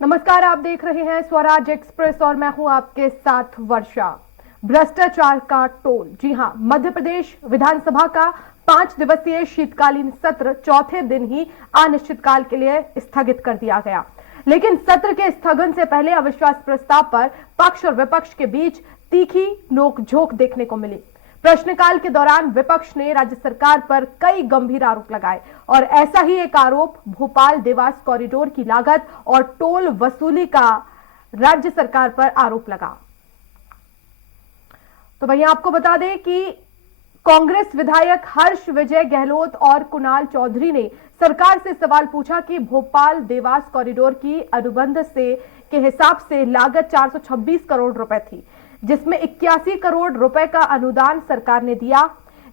नमस्कार, आप देख रहे हैं स्वराज एक्सप्रेस और मैं हूं आपके साथ वर्षा। भ्रष्टाचार का टोल। जी हां, मध्य प्रदेश विधानसभा का 5 दिवसीय शीतकालीन सत्र चौथे दिन ही अनिश्चितकाल के लिए स्थगित कर दिया गया। लेकिन सत्र के स्थगन से पहले अविश्वास प्रस्ताव पर पक्ष और विपक्ष के बीच तीखी नोकझोंक देखने को मिली। प्रश्नकाल के दौरान विपक्ष ने राज्य सरकार पर कई गंभीर आरोप लगाए और ऐसा ही एक आरोप भोपाल देवास कॉरिडोर की लागत और टोल वसूली का राज्य सरकार पर आरोप लगा। तो वहीं आपको बता दें कि कांग्रेस विधायक हर्ष विजय गहलोत और कुणाल चौधरी ने सरकार से सवाल पूछा कि भोपाल देवास कॉरिडोर की अनुबंध से के हिसाब से लागत 426 करोड़ रुपए थी, जिसमें 81 करोड़ रुपए का अनुदान सरकार ने दिया।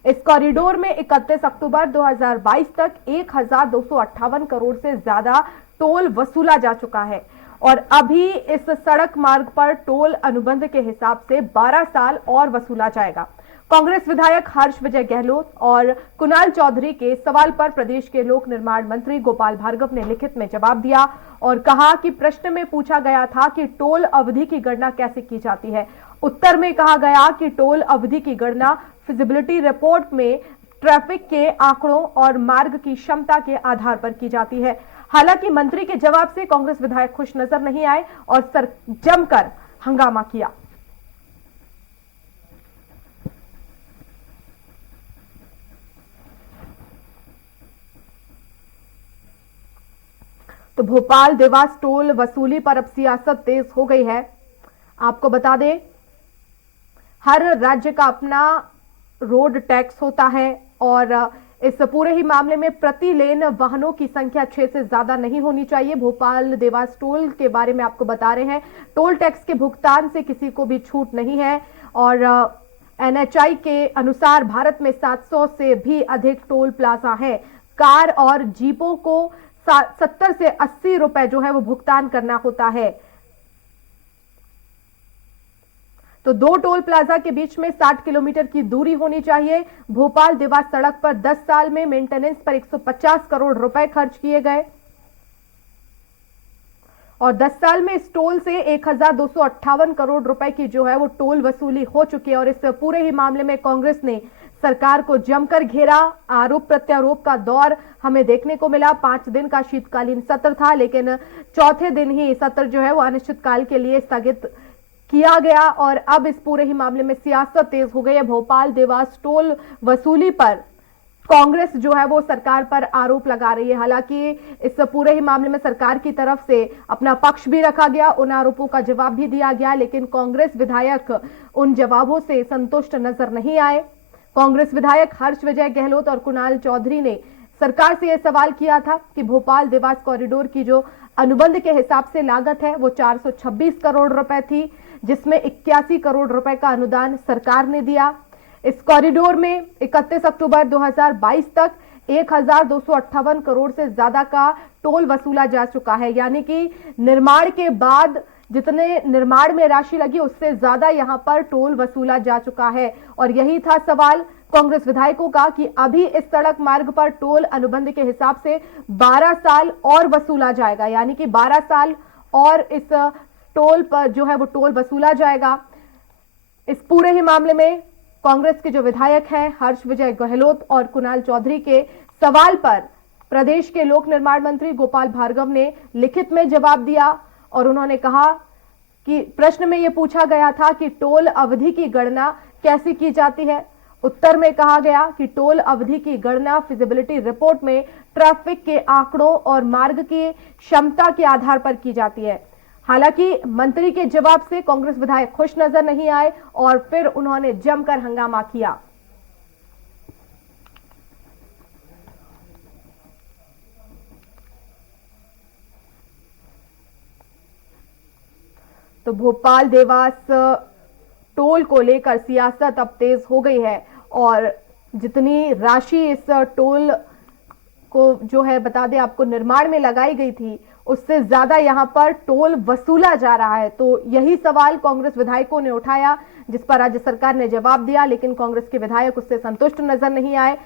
इस कॉरिडोर में 31 अक्टूबर 2022 तक 1258 करोड़ से ज्यादा टोल वसूला जा चुका है और अभी इस सड़क मार्ग पर टोल अनुबंध के हिसाब से 12 साल और वसूला जाएगा। कांग्रेस विधायक हर्ष विजय गहलोत और कुणाल चौधरी के सवाल पर प्रदेश के लोक निर्माण मंत्री गोपाल भार्गव ने लिखित में जवाब दिया और कहा कि प्रश्न में पूछा गया था कि टोल अवधि की गणना कैसे की जाती है। उत्तर में कहा गया कि टोल अवधि की गणना फिजिबिलिटी रिपोर्ट में ट्रैफिक के आंकड़ों और मार्ग की क्षमता के आधार पर की जाती है। हालांकि मंत्री के जवाब से कांग्रेस विधायक खुश नजर नहीं आए और जमकर हंगामा किया। तो भोपाल देवास टोल वसूली पर अब सियासत तेज हो गई है। आपको बता दें, हर राज्य का अपना रोड टैक्स होता है और इस पूरे ही मामले में प्रति लेन वाहनों की संख्या 6 से ज्यादा नहीं होनी चाहिए। भोपाल देवास टोल के बारे में आपको बता रहे हैं, टोल टैक्स के भुगतान से किसी को भी छूट नहीं है और एनएचआई के अनुसार भारत में 700 से भी अधिक टोल प्लाजा है। कार और जीपों को 70 से 80 रुपए जो है वो भुगतान करना होता है। तो 2 टोल प्लाजा के बीच में 60 किलोमीटर की दूरी होनी चाहिए। भोपाल देवास सड़क पर 10 साल में मेंटेनेंस पर 150 करोड़ रुपए खर्च किए गए और 10 साल में इस टोल से 1258 करोड़ रुपए की जो है वो टोल वसूली हो चुकी है। और इस पूरे ही मामले में कांग्रेस ने सरकार को जमकर घेरा। आरोप प्रत्यारोप का दौर हमें देखने को मिला। 5 दिन का शीतकालीन सत्र था, लेकिन चौथे दिन ही सत्र जो है वो अनिश्चितकाल के लिए स्थगित किया गया और अब इस पूरे ही मामले में सियासत तेज हो गई है। भोपाल देवास टोल वसूली पर कांग्रेस जो है वो सरकार पर आरोप लगा रही है। हालांकि इस पूरे ही मामले में सरकार की तरफ से अपना पक्ष भी रखा गया, उन आरोपों का जवाब भी दिया गया, लेकिन कांग्रेस विधायक उन जवाबों से संतुष्ट नजर नहीं आए। कांग्रेस विधायक हर्ष विजय गहलोत और कुणाल चौधरी ने सरकार से यह सवाल किया था कि भोपाल देवास कॉरिडोर की जो अनुबंध के हिसाब से लागत है वो 426 करोड़ रुपए थी, जिसमें 81 करोड़ रुपए का अनुदान सरकार ने दिया। इस कॉरिडोर में 31 अक्टूबर 2022 तक 1258 करोड़ से ज्यादा का टोल वसूला जा चुका है, यानी कि निर्माण के बाद जितने निर्माण में राशि लगी उससे ज्यादा यहां पर टोल वसूला जा चुका है। और यही था सवाल कांग्रेस विधायकों का कि अभी इस सड़क मार्ग पर टोल अनुबंध के हिसाब से 12 साल और वसूला जाएगा, यानी कि 12 साल और इस टोल पर जो है वो टोल वसूला जाएगा। इस पूरे ही मामले में कांग्रेस के जो विधायक हैं हर्ष विजय गहलोत और कुणाल चौधरी के सवाल पर प्रदेश के लोक निर्माण मंत्री गोपाल भार्गव ने लिखित में जवाब दिया और उन्होंने कहा कि प्रश्न में यह पूछा गया था कि टोल अवधि की गणना कैसे की जाती है। उत्तर में कहा गया कि टोल अवधि की गणना फिजिबिलिटी रिपोर्ट में ट्रैफिक के आंकड़ों और मार्ग की क्षमता के आधार पर की जाती है। हालांकि मंत्री के जवाब से कांग्रेस विधायक खुश नजर नहीं आए और फिर उन्होंने जमकर हंगामा किया। तो भोपाल देवास टोल को लेकर सियासत अब तेज हो गई है और जितनी राशि इस टोल को जो है बता दें आपको निर्माण में लगाई गई थी उससे ज्यादा यहां पर टोल वसूला जा रहा है। तो यही सवाल कांग्रेस विधायकों ने उठाया, जिस पर राज्य सरकार ने जवाब दिया, लेकिन कांग्रेस के विधायक उससे संतुष्ट नजर नहीं आए।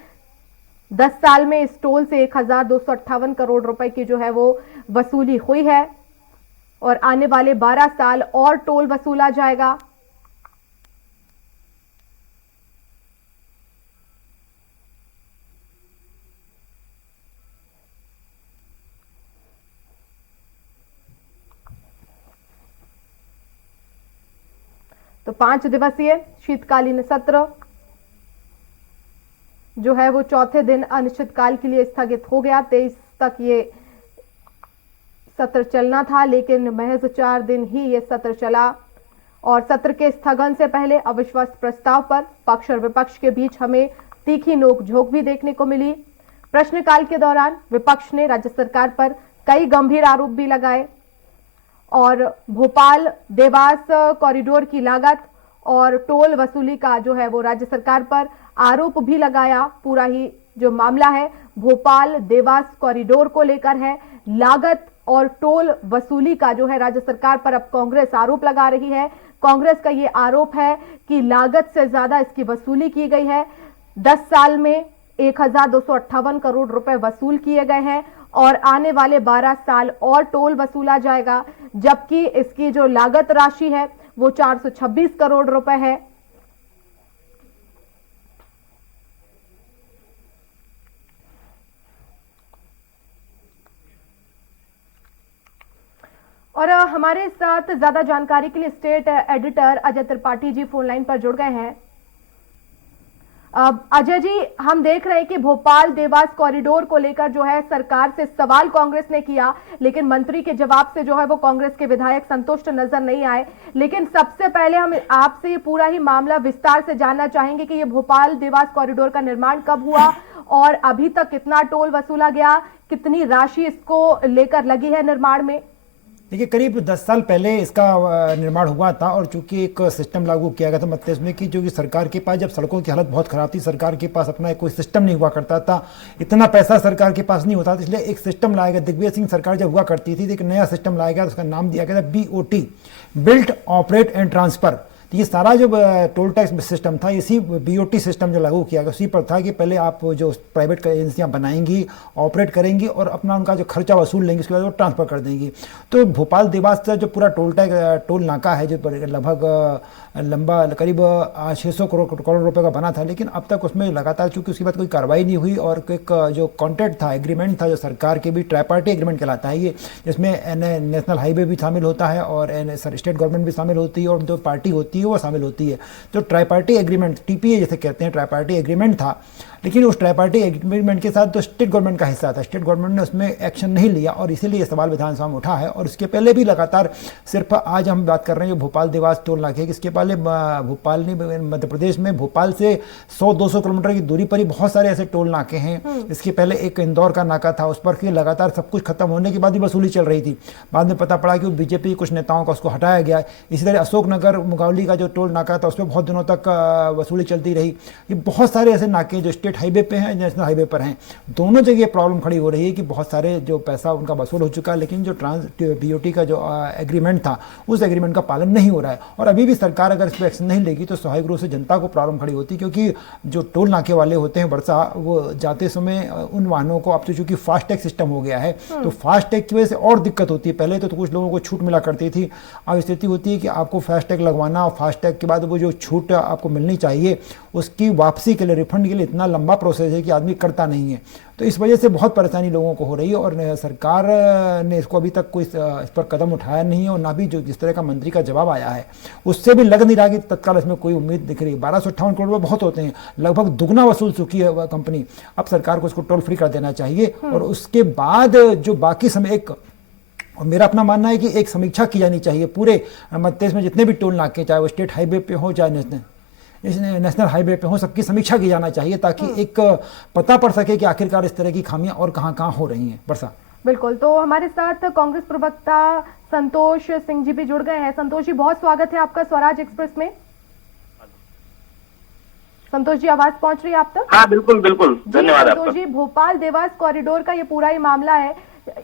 10 साल में इस टोल से 1258 करोड़ रुपए की जो है वो वसूली हुई है। और आने वाले 12 साल और टोल वसूला जाएगा। तो 5 दिवसीय शीतकालीन सत्र जो है वो चौथे दिन अनिश्चितकाल के लिए स्थगित हो गया। 23 तक ये सत्र चलना था, लेकिन महज 4 दिन ही ये सत्र चला और सत्र के स्थगन से पहले अविश्वास प्रस्ताव पर पक्ष और विपक्ष के बीच हमें तीखी नोकझोंक भी देखने को मिली। प्रश्नकाल के दौरान विपक्ष ने राज्य सरकार पर कई गंभीर आरोप भी लगाए और भोपाल देवास कॉरिडोर की लागत और टोल वसूली का जो है वो राज्य सरकार पर आरोप भी लगाया। पूरा ही जो मामला है भोपाल देवास कॉरिडोर को लेकर है। लागत और टोल वसूली का जो है राज्य सरकार पर अब कांग्रेस आरोप लगा रही है। कांग्रेस का ये आरोप है कि लागत से ज्यादा इसकी वसूली की गई है। 10 साल में 1258 करोड़ रुपए वसूल किए गए हैं और आने वाले 12 साल और टोल वसूला जाएगा, जबकि इसकी जो लागत राशि है वो 426 करोड़ रुपए है। और हमारे साथ ज्यादा जानकारी के लिए state editor Ajay Tripathi ji phone line पर जुड़ गए हैं। अजय जी, हम देख रहे हैं कि भोपाल देवास कॉरिडोर को लेकर जो है सरकार से सवाल कांग्रेस ने किया, लेकिन मंत्री के जवाब से जो है वो कांग्रेस के विधायक संतुष्ट नजर नहीं आए। लेकिन सबसे पहले हम आपसे ये पूरा ही मामला विस्तार से जानना चाहेंगे कि ये भोपाल देवास कॉरिडोर का निर्माण कब हुआ और अभी तक कितना टोल वसूला गया, कितनी राशि इसको लेकर लगी है निर्माण में। देखिए, करीब 10 साल पहले इसका निर्माण हुआ था और चूंकि एक सिस्टम लागू किया गया था मध्य प्रदेश में कि जो कि सरकार के पास जब सड़कों की हालत बहुत खराब थी, सरकार के पास अपना कोई सिस्टम नहीं हुआ करता था, इतना पैसा सरकार के पास नहीं होता था, इसलिए एक सिस्टम लाया गया। दिग्विजय सिंह सरकार जब हुआ करती थी तो एक नया सिस्टम लाया गया, उसका नाम दिया गया था BOT, built operate and transfer. तो ये सारा जो टोल टैक्स सिस्टम था, इसी BOT सिस्टम जो लागू किया गया उसी पर था कि पहले आप जो प्राइवेट एजेंसियां बनाएंगी, ऑपरेट करेंगी और अपना उनका जो खर्चा वसूल लेंगी, उसके बाद वो ट्रांसफर कर देंगी। तो भोपाल देवास का जो पूरा टोल नाका है जो लगभग लंबा करीब 600 करोड़ रुपए का बना था, लेकिन अब तक उसमें लगातार चूंकि उसके बाद कोई कार्रवाई नहीं हुई और एक जो कॉन्ट्रैक्ट था, एग्रीमेंट था जो सरकार के भी ट्राइपार्टी एग्रीमेंट कहलाता है ये, जिसमें नेशनल हाईवे भी शामिल होता है और स्टेट गवर्नमेंट भी शामिल होती है और जो पार्टी होती है वो शामिल होती है। तो ट्राइपार्टी एग्रीमेंट TPA जैसे कहते हैं, ट्राइपार्टी एग्रीमेंट था, लेकिन उस ट्राइपार्टी एग्रीमेंट के साथ जो स्टेट गवर्नमेंट का हिस्सा था, स्टेट गवर्नमेंट ने उसमें एक्शन नहीं लिया और इसीलिए सवाल विधानसभा में उठा है। और इसके पहले भी लगातार, सिर्फ आज हम बात कर रहे हैं जो भोपाल देवास टोल नाके की, इसके पहले भोपाल ने मध्य प्रदेश में भोपाल से 100-200 किलोमीटर की दूरी पर ही बहुत सारे ऐसे टोल नाके हैं। इसके पहले एक इंदौर का नाका था, उस पर कि लगातार सब कुछ खत्म होने के बाद भी वसूली चल रही थी। बाद में पता पड़ा कि बीजेपी कुछ नेताओं का उसको हटाया गया। इसी तरह अशोकनगर मुगावली का जो टोल नाका था, उस पर बहुत दिनों तक वसूली चलती रही। ये बहुत सारे ऐसे नाके जो स्टेट हाईवे पे हैं, नेशनल हाईवे पर हैं, दोनों जगह प्रॉब्लम खड़ी हो रही है कि बहुत सारे जो पैसा उनका वसूल हो चुका है, लेकिन जो BOT का जो एग्रीमेंट था उस एग्रीमेंट का पालन नहीं हो रहा है। और अभी भी सरकार अगर इस पर एक्शन नहीं लेगी तो स्वाभाविक रूप से जनता को प्रॉब्लम खड़ी होती, क्योंकि जो टोल नाके वाले होते हैं वर्षा, वो जाते समय उन वाहनों को, अब तो चूंकि फास्टैग सिस्टम हो गया है तो फास्टैग की वजह से और दिक्कत होती है। पहले तो कुछ लोगों को छूट मिला करती थी, अब स्थिति होती है कि आपको फास्टैग लगवाना और फास्टैग के बाद वो जो छूट आपको मिलनी चाहिए उसकी वापसी के लिए, रिफंड के लिए इतना लंबा प्रोसेस है कि आदमी करता नहीं है। तो इस वजह से बहुत परेशानी लोगों को हो रही है और सरकार ने इसको अभी तक कोई इस पर कदम उठाया नहीं है और ना भी जो जिस तरह का मंत्री का जवाब आया है उससे भी लग नहीं रहा कि तत्काल इसमें कोई उम्मीद दिख रही है। 1258 करोड़ रुपये बहुत होते हैं, लगभग दुगना वसूल चुकी है कंपनी। अब सरकार को इसको टोल फ्री कर देना चाहिए और उसके बाद जो बाकी समय और मेरा अपना मानना है कि एक समीक्षा की जानी चाहिए पूरे मध्य प्रदेश में जितने भी टोल नाके, चाहे वो स्टेट हाईवे पे हो चाहे नेशनल हाईवे पे हो, सबकी समीक्षा की जाना चाहिए ताकि एक पता पड़ सके कि आखिरकार इस तरह की खामियां और कहां कहां हो रही हैं। वर्षा, बिल्कुल। तो हमारे साथ कांग्रेस प्रवक्ता संतोष सिंह जी भी जुड़ गए हैं। संतोष जी, बहुत स्वागत है आपका स्वराज एक्सप्रेस में। संतोष जी, आवाज पहुंच रही है आप तक? हाँ, बिल्कुल बिल्कुल, धन्यवाद आपका। संतोष जी, भोपाल देवास कॉरिडोर का ये पूरा ही मामला है,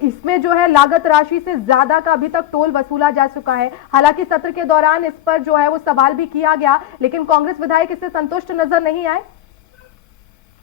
इसमें जो है लागत राशि से ज्यादा का अभी तक टोल वसूला जा चुका है। हालांकि सत्र के दौरान इस पर जो है वो सवाल भी किया गया, लेकिन कांग्रेस विधायक इससे संतुष्ट नजर नहीं आए।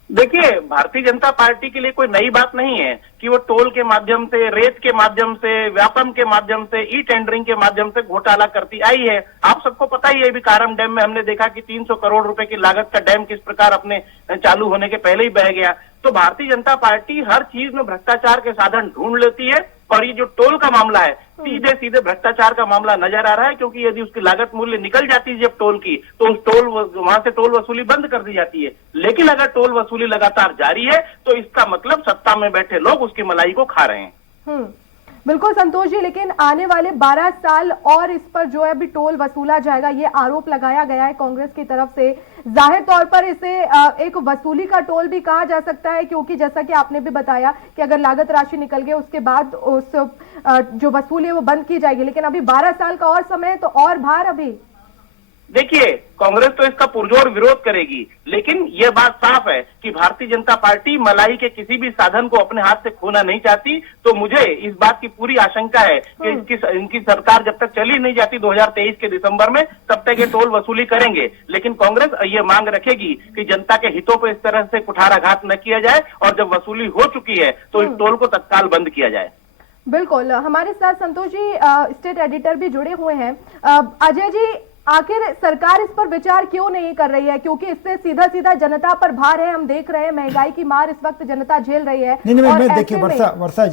देखिए, भारतीय जनता पार्टी के लिए कोई नई बात नहीं है कि वो टोल के माध्यम से, रेत के माध्यम से, व्यापम के माध्यम से, ई टेंडरिंग के माध्यम से घोटाला करती आई है। आप सबको पता ही है, अभी कारम डैम में हमने देखा कि 300 करोड़ रुपए की लागत का डैम किस प्रकार अपने चालू होने के पहले ही बह गया। तो भारतीय जनता पार्टी हर चीज में भ्रष्टाचार के साधन ढूंढ लेती है, और ये जो टोल का मामला है, सीधे सीधे भ्रष्टाचार का मामला नजर आ रहा है, क्योंकि यदि उसकी लागत मूल्य निकल जाती है जब टोल की, तो उस वहां से टोल वसूली बंद कर दी जाती है। लेकिन अगर टोल वसूली लगातार जारी है, तो इसका मतलब सत्ता में बैठे लोग उसकी मलाई को खा रहे हैं। बिल्कुल संतोष जी, लेकिन आने वाले 12 साल और इस पर जो है अभी टोल वसूला जाएगा, ये आरोप लगाया गया है कांग्रेस की तरफ से। जाहिर तौर पर इसे एक वसूली का टोल भी कहा जा सकता है, क्योंकि जैसा कि आपने भी बताया कि अगर लागत राशि निकल गई उसके बाद उस जो वसूली है वो बंद की जाएगी, लेकिन अभी 12 साल का और समय है, तो और भार अभी। देखिए, कांग्रेस तो इसका पुरजोर विरोध करेगी, लेकिन यह बात साफ है कि भारतीय जनता पार्टी मलाई के किसी भी साधन को अपने हाथ से खोना नहीं चाहती। तो मुझे इस बात की पूरी आशंका है कि इनकी सरकार जब तक चली नहीं जाती 2023 के दिसंबर में, तब तक ये टोल वसूली करेंगे। लेकिन कांग्रेस ये मांग रखेगी कि जनता के हितों पर इस तरह से कुठाराघात न किया जाए, और जब वसूली हो चुकी है तो इस टोल को तत्काल बंद किया जाए। बिल्कुल, हमारे साथ संतोष जी स्टेट एडिटर भी जुड़े हुए हैं। अजय जी, आखिर सरकार इस पर विचार क्यों नहीं कर रही है? क्योंकि इससे सीधा सीधा जनता पर भार है। हम देख रहे हैं महंगाई की मार इस वक्त जनता झेल रही है। नहीं, मैं देखिए वर्षा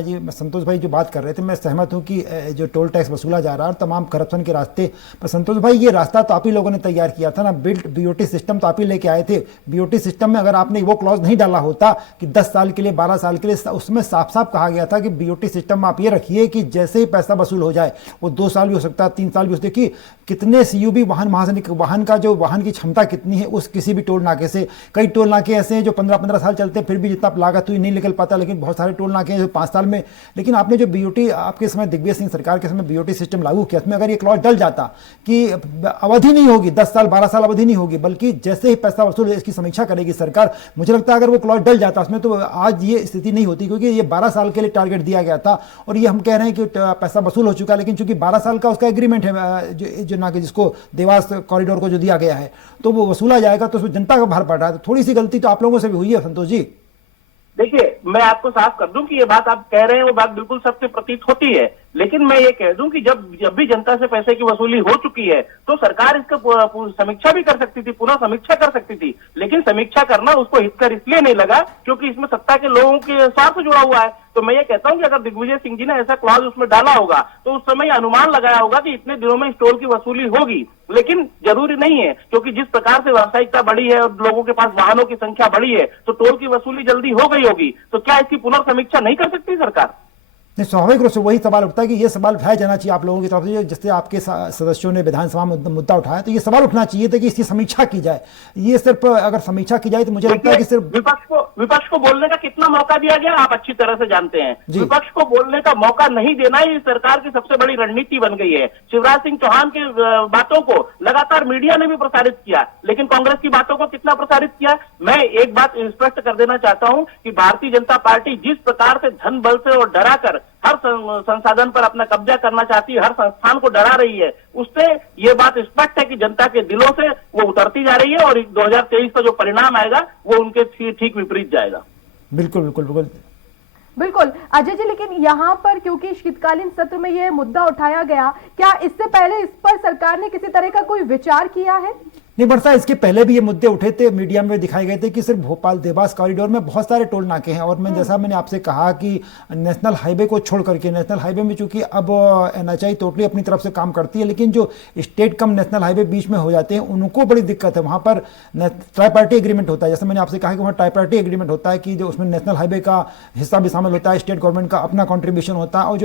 जी, संतोष भाई जो बात कर रहे थे, मैं सहमत हूं कि जो टोल टैक्स वसूला जा रहा है और तमाम करप्शन के रास्ते, पर संतोष भाई ये रास्ता तो आप ही लोगों ने तैयार किया था ना, बिल्ट बीओटी सिस्टम तो आप ही लेके आए थे। बीओटी सिस्टम में अगर आपने वो क्लॉज नहीं डाला होता कि 10 साल के लिए, 12 साल के लिए, उसमें साफ साफ कहा गया था कि बीओटी सिस्टम में आप ये रखिए कि जैसे ही पैसा वसूल हो जाए, वो 2 साल भी हो सकता है, 3 साल भी हो सकता है, कि कितने सीयूबी वाहन का जो वाहन की क्षमता कितनी है उस किसी भी टोल नाके से। कई टोल नाके ऐसे हैं जो 15-15 साल चलते हैं, फिर भी जितना लागत हुई नहीं निकल पाता, लेकिन बहुत सारे टोल नाके हैं जो 5 साल में। लेकिन आपने जो बीओटी, आपके समय दिग्विजय सिंह सरकार के समय बीओटी सिस्टम लागू किया, उसमें अगर ये क्लॉज डल जाता कि अवधि नहीं होगी 10 साल 12 साल अवधि नहीं होगी, बल्कि जैसे ही पैसा वसूल इसकी समीक्षा करेगी सरकार, मुझे लगता है अगर वो क्लॉज डल जाता उसमें, तो आज ये स्थिति नहीं होती, क्योंकि ये 12 साल के लिए टारगेट दिया गया था। और ये हम कह रहे हैं कि पैसा वसूल हो चुका है, लेकिन चूंकि 12 साल का उसका एग्रीमेंट है जो नाके, जिसको देवास कॉरिडोर को जो दिया गया है, तो वो वसूला जाएगा, तो उसमें जनता का भार पड़ रहा है। तो थोड़ी सी गलती तो आप लोगों से भी हुई है संतोष जी। देखिए, मैं आपको साफ कर दूं कि ये बात आप कह रहे हैं वो बात बिल्कुल सत्य प्रतीत होती है, लेकिन मैं ये कह दूं कि जब भी जनता से पैसे की वसूली हो चुकी है, तो सरकार इसका समीक्षा भी कर सकती थी, पुनः समीक्षा कर सकती थी। लेकिन समीक्षा करना उसको हितकर इसलिए नहीं लगा क्योंकि इसमें सत्ता के लोगों के स्वार्थ जुड़ा हुआ है। तो मैं ये कहता हूं कि अगर दिग्विजय सिंह जी ने ऐसा क्लॉज उसमें डाला होगा, तो उस समय अनुमान लगाया होगा कि इतने दिनों में इस टोल की वसूली होगी। लेकिन जरूरी नहीं है, क्योंकि जिस प्रकार से व्यावसायिकता बढ़ी है और लोगों के पास वाहनों की संख्या बढ़ी है, तो टोल की वसूली जल्दी हो गई होगी। तो क्या इसकी पुनर्समीक्षा नहीं कर सकती सरकार? नहीं, स्वाभाविक रूप से वही सवाल उठता है कि ये सवाल उठाया जाना चाहिए आप लोगों की तरफ से, जिससे आपके सदस्यों ने विधानसभा में मुद्दा उठाया, तो ये सवाल उठना चाहिए था कि इसकी समीक्षा की जाए। ये सिर्फ अगर समीक्षा की जाए तो मुझे लगता है कि सिर्फ विपक्ष को बोलने का कितना मौका दिया गया आप अच्छी तरह से जानते हैं। विपक्ष को बोलने का मौका नहीं देना ही सरकार की सबसे बड़ी रणनीति बन गई है। शिवराज सिंह चौहान की बातों को लगातार मीडिया ने भी प्रसारित किया, लेकिन कांग्रेस की बातों को कितना प्रसारित किया? मैं एक बात स्पष्ट कर देना चाहता हूं कि भारतीय जनता पार्टी जिस प्रकार से धन बल से और डरा कर हर संसाधन पर अपना कब्जा करना चाहती है, हर संस्थान को डरा रही है, उससे ये बात स्पष्ट है कि जनता के दिलों से वो उतरती जा रही है, और 2023 का जो परिणाम आएगा वो उनके ठीक विपरीत जाएगा। बिल्कुल बिल्कुल बिल्कुल बिल्कुल अजय जी, लेकिन यहाँ पर क्योंकि शीतकालीन सत्र में यह मुद्दा उठाया गया, क्या इससे पहले इस पर सरकार ने किसी तरह का कोई विचार किया है? नहीं बरसा, इसके पहले भी ये मुद्दे उठे थे, मीडिया में दिखाए गए थे कि सिर्फ भोपाल देवास कॉरिडोर में बहुत सारे टोल नाके हैं। और मैंने आपसे कहा कि नेशनल हाईवे को छोड़ करके, नेशनल हाईवे में चूंकि अब NHAI टोटली अपनी तरफ से काम करती है, लेकिन जो स्टेट कम नेशनल हाईवे बीच में हो जाते हैं उनको बड़ी दिक्कत है। वहाँ पर ट्राई पार्टी एग्रीमेंट होता है, जैसे मैंने आपसे कहा कि वहाँ ट्राई पार्टी एग्रीमेंट होता है कि जो उसमें नेशनल हाईवे का हिस्सा भी शामिल होता है, स्टेट गवर्नमेंट का अपना कॉन्ट्रीब्यूशन होता है, और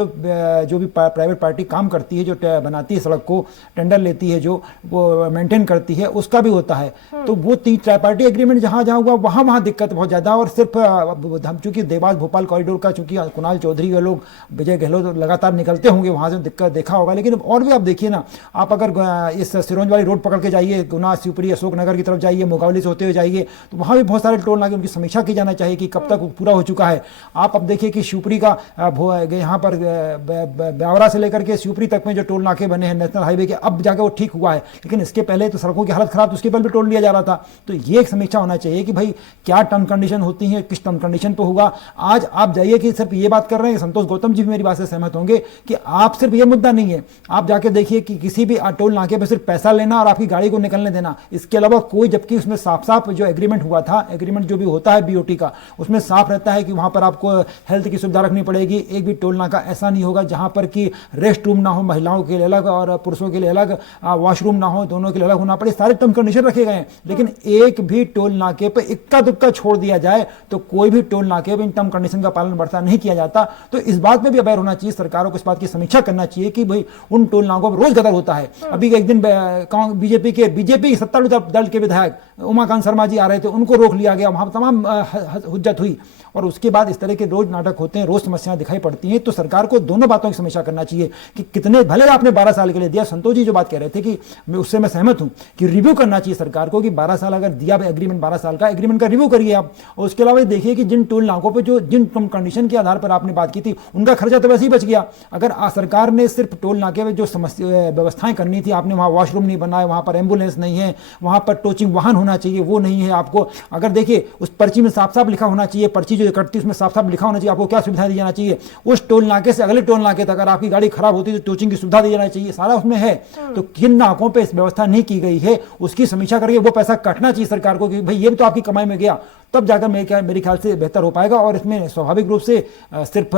जो भी प्राइवेट पार्टी काम करती है, जो बनाती है सड़क को, टेंडर लेती है, जो वो मेंटेन करती है, उसका भी होता है। तो वो 3 ट्राई पार्टी एग्रीमेंट जहां जहां हुआ वहां दिक्कत बहुत ज्यादा। और सिर्फ हम चूंकि देवास भोपाल कॉरिडोर का, चूंकि कुणाल चौधरी के लोग, विजय गहलोत लगातार निकलते होंगे वहां से, दिक्कत देखा होगा। लेकिन और भी आप देखिए ना, आप अगर इस सिरोंज वाली रोड पकड़ के जाइए, गुना, शिवपुरी, अशोकनगर की तरफ जाइए, मुगावली से होते हुए जाइए, तो वहां भी बहुत सारे टोल नाके, उनकी समीक्षा की जाना चाहिए कि कब तक पूरा हो चुका है। आप अब देखिए कि शिवपुरी का यहाँ पर ब्यावरा से लेकर के शिवपुरी तक में जो टोल नाके बने हैं नेशनल हाईवे के, अब जाकर वो ठीक हुआ है, लेकिन इसके पहले तो सड़कों की हालत खराब तो उसके पर भी टोल लिया जा रहा था। तो ये एक समीक्षा होना चाहिए कि भाई क्या टर्म कंडीशन होती है, किस टर्म कंडीशन पे होगा। आज आप जाइए कि सिर्फ ये बात कर रहे हैं, संतोष गौतम जी भी मेरी बात से सहमत होंगे कि आप सिर्फ ये मुद्दा नहीं है, आप जाके देखिए कि किसी भी टोल नाके पे सिर्फ पैसा लेना और आपकी गाड़ी को निकलने देना, इसके अलावा कोई, जबकि उसमें साफ साफ जो एग्रीमेंट हुआ था, एग्रीमेंट जो भी होता है बीओटी का, उसमें साफ रहता है कि वहां पर आपको हेल्थ की सुविधा रखनी पड़ेगी। एक भी टोल नाका ऐसा नहीं होगा जहां पर कि रेस्ट रूम ना हो, महिलाओं के लिए अलग और पुरुषों के लिए अलग, वॉशरूम ना हो, दोनों के लिए अलग होना पड़े। सारे टर्म कंडीशन रखे गए हैं, लेकिन एक भी टोल नाके पे इक्का दुक्का छोड़ दिया जाए तो कोई भी टोल नाके पे इन टर्म कंडीशन का पालन बढ़ता नहीं किया जाता। तो इस बात में भी अवेयर होना चाहिए, सरकारों को इस बात की समीक्षा करना चाहिए कि भाई उन टोल नाकों पर रोज गदर होता है। अभी एक दिन बीजेपी सत्तारूढ़ दल के विधायक उमाकांत शर्मा जी आ रहे थे, उनको रोक लिया गया, वहां तमाम हुज्जत हुई, और उसके बाद इस तरह के रोज नाटक होते हैं, रोज समस्याएं दिखाई पड़ती हैं। तो सरकार को दोनों बातों की समीक्षा करना चाहिए कि कितने, भले आपने 12 साल के लिए दिया, संतोष जी जो बात कह रहे थे कि उससे मैं सहमत हूं कि रिव्यू करना चाहिए सरकार को कि 12 साल अगर दिया एग्रीमेंट, 12 साल का एग्रीमेंट का रिव्यू करिए आप। और उसके अलावा देखिए कि जिन टोल नाकों पर जो जिन टर्म कंडीशन के आधार पर आपने बात की थी, उनका खर्चा तो वैसे ही बच गया। अगर सरकार ने सिर्फ टोल नाके में जो व्यवस्थाएं करनी थी, आपने वहां वॉशरूम नहीं बनाए, वहां पर एम्बुलेंस नहीं है, वहां पर टोचिंग वाहन होना चाहिए, वो नहीं है आपको। अगर देखिए उस पर्ची में साफ साफ लिखा होना चाहिए, पर्ची जो कटती है उसमें साफ साफ लिखा होना चाहिए आपको क्या सुविधा दी जाना चाहिए, उस टोल नाके से अगले टोल नाके तक अगर आपकी गाड़ी खराब होती है तो टोचिंग की सुविधा दी जाना चाहिए, सारा उसमें है। तो किन नाकों पे इस व्यवस्था नहीं की गई है उसकी समीक्षा करके वो पैसा काटना चाहिए सरकार को कि भाई ये भी तो आपकी कमाई में गया, तब जाकर मेरे ख्याल से बेहतर हो पाएगा। और इसमें स्वाभाविक रूप से सिर्फ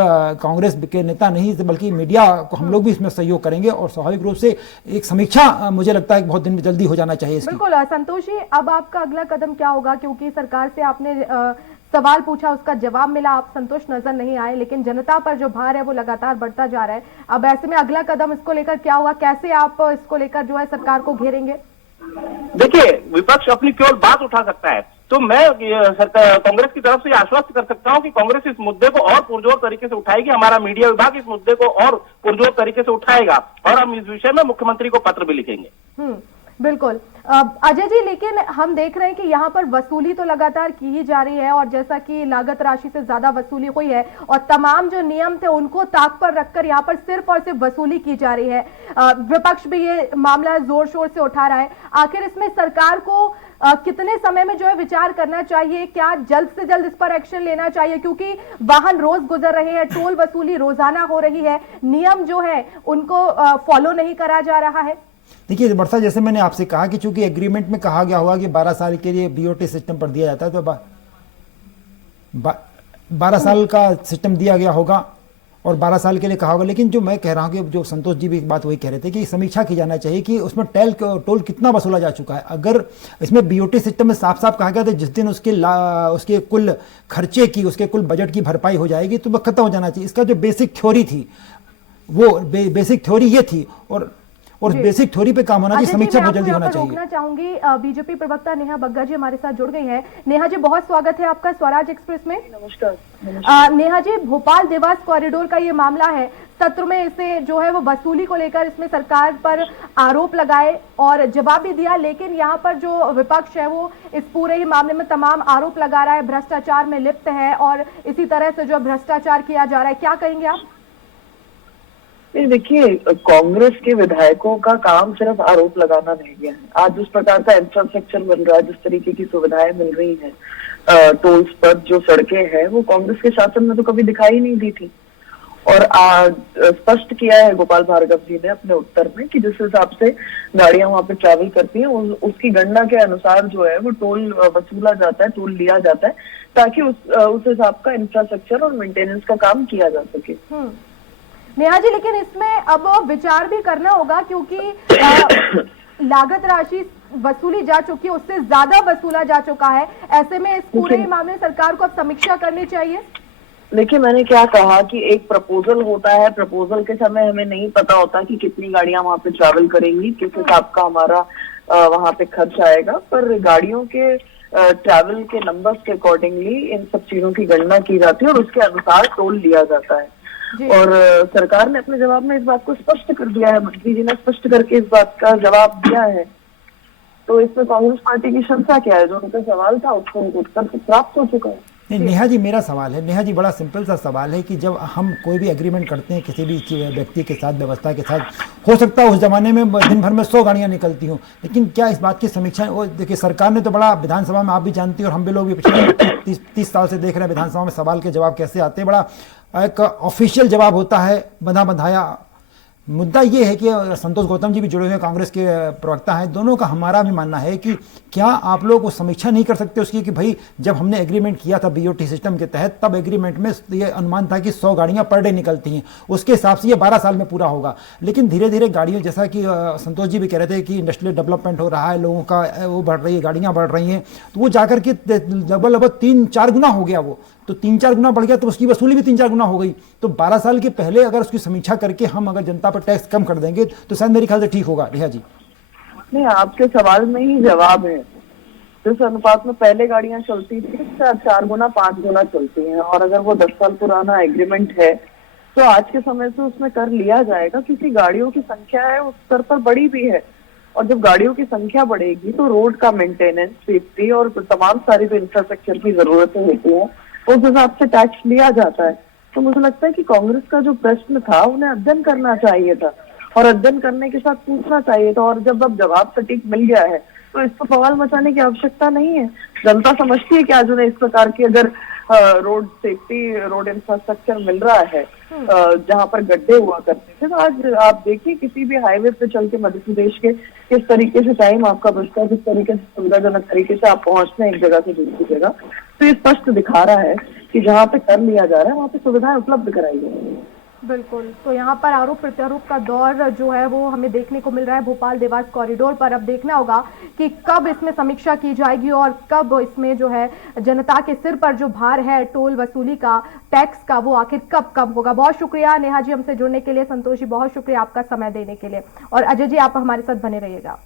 कांग्रेस के नेता नहीं बल्कि मीडिया को हम लोग भी इसमें सहयोग करेंगे, और स्वाभाविक रूप से एक समीक्षा मुझे लगता है कि बहुत दिन में जल्दी हो जाना चाहिए इसकी। बिल्कुल संतोष जी, अब आपका अगला कदम क्या होगा, क्योंकि सरकार से आपने सवाल पूछा, उसका जवाब मिला, आप संतुष्ट नजर नहीं आए, लेकिन जनता पर जो भार है वो लगातार बढ़ता जा रहा है। अब ऐसे में अगला कदम इसको लेकर क्या हुआ, कैसे आप इसको लेकर जो है सरकार को घेरेंगे? देखिए, विपक्ष अपनी केवल बात उठा सकता है, तो मैं कांग्रेस की तरफ से आश्वस्त कर सकता हूं कि कांग्रेस इस मुद्दे को और पुरजोर तरीके से उठाएगी, हमारा मीडिया विभाग इस मुद्दे को और पुरजोर तरीके से उठाएगा, और हम इस विषय में मुख्यमंत्री को पत्र भी लिखेंगे। बिल्कुल अजय जी, लेकिन हम देख रहे हैं कि यहाँ पर वसूली तो लगातार की ही जा रही है, और जैसा कि लागत राशि से ज्यादा वसूली हुई है और तमाम जो नियम थे उनको ताक पर रखकर यहाँ पर सिर्फ और सिर्फ वसूली की जा रही है। विपक्ष भी ये मामला जोर शोर से उठा रहा है। आखिर इसमें सरकार को कितने समय में जो है विचार करना चाहिए, क्या जल्द से जल्द इस पर एक्शन लेना चाहिए, क्योंकि वाहन रोज गुजर रहे हैं, टोल वसूली रोजाना हो रही है, नियम जो है उनको फॉलो नहीं करा जा रहा है। देखिए वर्षा, जैसे मैंने आपसे कहा कि चूंकि एग्रीमेंट में कहा गया होगा कि 12 साल के लिए बीओटी सिस्टम पर दिया जाता है, तो 12 साल का सिस्टम दिया गया होगा और 12 साल के लिए कहा होगा। लेकिन जो मैं कह रहा हूं कि जो संतोष जी भी एक बात वही कह रहे थे कि समीक्षा की जाना चाहिए कि उसमें टोल कितना वसूला जा चुका है। अगर इसमें बीओटी सिस्टम में साफ साफ कहा गया था जिस दिन उसके कुल खर्चे की, उसके कुल बजट की भरपाई हो जाएगी तो वह खत्म हो जाना चाहिए। इसका जो बेसिक थ्योरी थी वो बेसिक थ्योरी ये थी, और बेसिक थ्योरी पे काम होना चाहिए, समीक्षा बहुत जल्दी होना चाहिए। रोकना चाहूंगी, बीजेपी प्रवक्ता नेहा बग्गा जी हमारे साथ जुड़ गई हैं। नेहा जी, बहुत स्वागत है आपका स्वराज एक्सप्रेस में। नमस्कार। नेहा जी, भोपाल देवास कॉरिडोर का ये मामला है, सत्र में इसे जो है वो वसूली को लेकर इसमें सरकार पर आरोप लगाए और जवाब भी दिया, लेकिन यहाँ पर जो विपक्ष है वो इस पूरे ही मामले में तमाम आरोप लगा रहा है, भ्रष्टाचार में लिप्त है और इसी तरह से जो भ्रष्टाचार किया जा रहा है, क्या कहेंगे आप? देखिए, कांग्रेस के विधायकों का काम सिर्फ आरोप लगाना नहीं गया है। आज जिस प्रकार का इंफ्रास्ट्रक्चर मिल रहा है, जिस तरीके की सुविधाएं मिल रही हैं टोल्स पर, जो सड़कें हैं, वो कांग्रेस के शासन में तो कभी दिखाई नहीं दी थी। और आज स्पष्ट किया है गोपाल भार्गव जी ने अपने उत्तर में कि जिस हिसाब से गाड़ियां वहां पे ट्रैवल करती हैं उसकी गणना के अनुसार जो है वो टोल वसूला जाता है, टोल लिया जाता है, ताकि उस हिसाब का इंफ्रास्ट्रक्चर और मेंटेनेंस का काम किया जा सके। नेहा जी, लेकिन इसमें अब विचार भी करना होगा, क्योंकि लागत राशि वसूली जा चुकी है, उससे ज्यादा वसूला जा चुका है। ऐसे में इस पूरे मामले सरकार को अब समीक्षा करनी चाहिए। देखिए, मैंने क्या कहा कि एक प्रपोजल होता है, प्रपोजल के समय हमें नहीं पता होता कि कितनी गाड़ियां वहां पे ट्रैवल करेंगी, किस हिसाब का हमारा वहां पे खर्च आएगा, पर गाड़ियों के ट्रैवल के नंबर्स के अकॉर्डिंगली इन सब चीजों की गणना की जाती है और उसके अनुसार टोल लिया जाता है। और सरकार ने अपने जवाब में इस बात को स्पष्ट कर दिया है, मंत्री जी ने स्पष्ट करके इस बात का जवाब दिया है। तो इसमें कांग्रेस पार्टी की क्षमता क्या है? जो उनका सवाल था उसको उनको उत्तर प्राप्त हो चुका है। नहीं नेहा जी, मेरा सवाल है, नेहा जी बड़ा सिंपल सा सवाल है कि जब हम कोई भी एग्रीमेंट करते हैं किसी भी व्यक्ति के साथ, व्यवस्था के साथ, हो सकता है उस जमाने में दिन भर में 100 गाड़ियां निकलती हों, लेकिन क्या इस बात की समीक्षा, वो देखिए सरकार ने तो बड़ा, विधानसभा में आप भी जानती हैं और हम भी लोग भी पिछले 30 साल से देख रहे हैं विधानसभा में सवाल के जवाब कैसे आते हैं, बड़ा एक ऑफिशियल जवाब होता है, बंधा बंधाया। मुद्दा ये है कि संतोष गौतम जी भी जुड़े हुए हैं, कांग्रेस के प्रवक्ता हैं, दोनों का हमारा भी मानना है कि क्या आप लोग वो समीक्षा नहीं कर सकते उसकी कि भाई जब हमने एग्रीमेंट किया था बीओटी सिस्टम के तहत, तब एग्रीमेंट में ये अनुमान था कि 100 गाड़ियां पर डे निकलती हैं, उसके हिसाब से ये 12 साल में पूरा होगा। लेकिन धीरे धीरे गाड़ियों, जैसा कि संतोष जी भी कह रहे थे कि इंडस्ट्रियल डेवलपमेंट हो रहा है, लोगों का वो बढ़ रही है, गाड़ियाँ बढ़ रही हैं, तो वो जाकर के लगभग 3-4 गुना हो गया, वो तो 3-4 गुना बढ़ गया, तो उसकी वसूली भी 3-4 गुना हो गई। तो 12 साल के पहले अगर उसकी समीक्षा करके हम अगर जनता पर टैक्स कम कर देंगे तो शायद मेरे ख्याल से ठीक होगा। नेहा जी, नहीं, आपके सवाल में ही जवाब है। जिस अनुपात में पहले गाड़ियां चलती थी, 4 गुना 5 गुना चलती हैं, और अगर वो 10 साल पुराना एग्रीमेंट है तो आज के समय से उसमें कर लिया जाएगा, क्योंकि गाड़ियों की संख्या है उस स्तर पर बड़ी भी है, और जब गाड़ियों की संख्या बढ़ेगी तो रोड का मेंटेनेंस, सेफ्टी और तमाम सारी जो इंफ्रास्ट्रक्चर की जरूरतें होती हैं उस हिसाब से टैक्स लिया जाता है। तो मुझे लगता है कि कांग्रेस का जो प्रश्न था उन्हें अध्ययन करना चाहिए था, और अध्ययन करने के साथ पूछना चाहिए था, और जब अब जवाब सटीक मिल गया है तो इस पर बवाल मचाने की आवश्यकता नहीं है। जनता समझती है कि आज उन्हें इस प्रकार की अगर रोड सेफ्टी, रोड इंफ्रास्ट्रक्चर मिल रहा है जहां पर गड्ढे हुआ करते थे, तो आज आप देखिए किसी भी हाईवे पे चल के मध्य प्रदेश के किस तरीके से टाइम आपका बचता है, किस तरीके से सुविधाजनक तरीके से आप पहुंचते हैं एक जगह से दूसरी जगह। तो ये स्पष्ट दिखा रहा है कि जहाँ पे कर लिया जा रहा है वहाँ पे सुविधाएं उपलब्ध कराई गई हैं। बिल्कुल, तो यहाँ पर आरोप प्रत्यारोप का दौर जो है वो हमें देखने को मिल रहा है भोपाल देवास कॉरिडोर पर। अब देखना होगा कि कब इसमें समीक्षा की जाएगी और कब इसमें जो है जनता के सिर पर जो भार है टोल वसूली का, टैक्स का, वो आखिर कब कब होगा। बहुत शुक्रिया नेहा जी हमसे जुड़ने के लिए, संतोष जी बहुत शुक्रिया आपका समय देने के लिए, और अजय जी आप हमारे साथ बने रहिएगा।